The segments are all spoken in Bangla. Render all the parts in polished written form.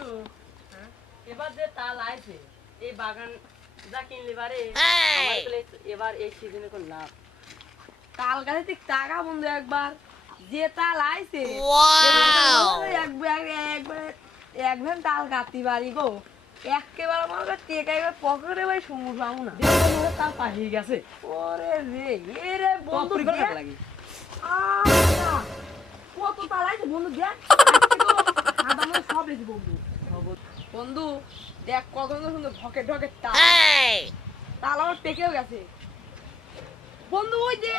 বন্ধু এবার যে তাল আইছে এই বাগান যা কিনলি বারে এবার এই সিজনে কোন লাভ তাল গাছে ঠিক টাকা বন্ধু একবার যে তাল আইছে একবার তাল কাটতে পারি গো একেবারে মনে করে টেকা এবার পকেটে ভাই সমুদ্র পাবো না তাল পাহিয়ে গেছে ওরে রে এ রে বন্ধু কপরি করে লাগে আচ্ছা কত তাল আইছে বন্ধু দেখ আজকে তো সব রেখে বন্ধু বন্ধু দেখ কত সুন্দর ঢকে ঢকে তাল তাল আমার পেকেও গেছে বন্ধু ওই যে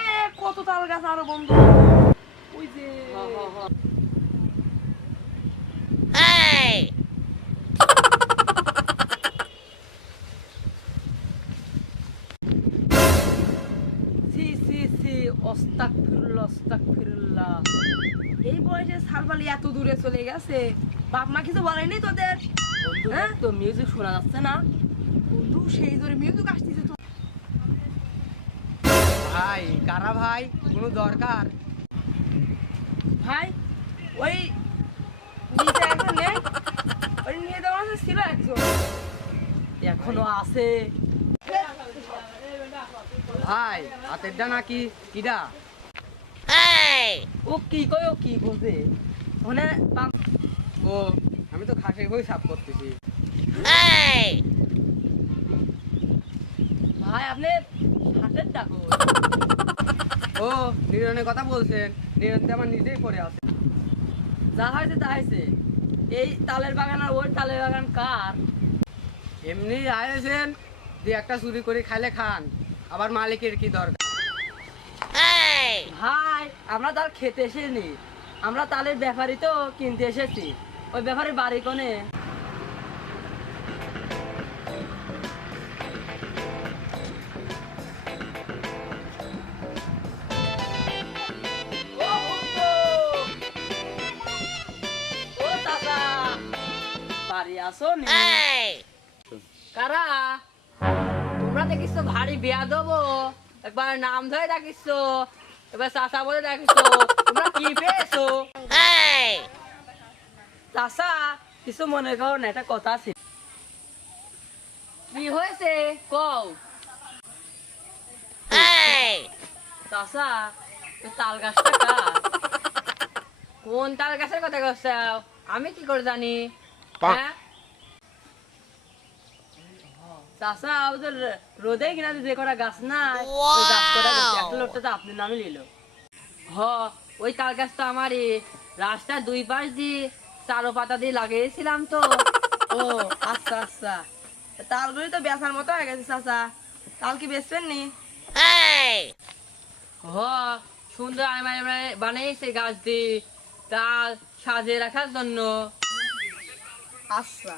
কত তাল গাছ আরো বন্ধু ওই যে সি সি সি আস্তাগফিরুল্লাহ এই বয়সে সালবালি এত দূরে চলে গেছে বাপ মা কিছু বলেনি তোদের বন্ধু হ্যাঁ? তো মিউজিক শোনা যাচ্ছে না বন্ধু সেই জোরে মিউজিক আসতেছে তো ভাই কারা ভাই কোনো দরকার? ভাই ওই নিচে একজন নেই ওই নিয়ে দেওয়া ছিল একজন এখনো আছে ভাই হাতেরটা নাকি কিডা? ও কি কয় ও কি বোঝে মানে ও আমি তো খাসের বই সাফ করতেছি। ভাই আপনি হাতের ডাকো ও নিরনের কথা বলছেন, নিরন তো আমার নিজেই পড়ে আছে। যা হয়েছে তা হয়েছে এই তালের বাগান আর ওই তালের বাগান কার এমনি আয়েছেন যে একটা চুরি করে খাইলে খান, আবার মালিকের কি দরকার? ভাই আমরা তার খেতে এসেছি আমরা তালের ব্যাপারই তো কিনতে এসেছি ওই ব্যাপারে বাড়ি কোনে ও বন্ধু! ও দাদা! বাড়ি আসো নি? কারা তোমরা দেখিস ভারী বিয়া দেবো একবার নাম ধরে ডাকিস এবার চাষা বলে ডাকিস তোমরা কি পেয়েছো চাষা কিছু মনে করো না একটা কথা আছে কি হয়েছে কও চাষা ওই তাল গাছটা কার? কোন তাল গাছের কথা করছো আমি কি করে জানি হ্যাঁ চাষা ওদের রোদে কিনা যে কটা গাছ নাই ওই গাছ কটা একটা লোকটা তো আপনার নামে নিল হ ওই তাল গাছটা আমারই রাস্তার দুই পাশ দিয়ে চারো পাতা দিয়ে লাগিয়েছিলাম তো ও আচ্ছা আচ্ছা তালগুলি তো বেচার মতো হয়ে গেছে চাচা তাল কি বেচবেন নি হ সুন্দর আমি বানিয়েছে গাছ দিয়ে তাল সাজিয়ে রাখার জন্য আচ্ছা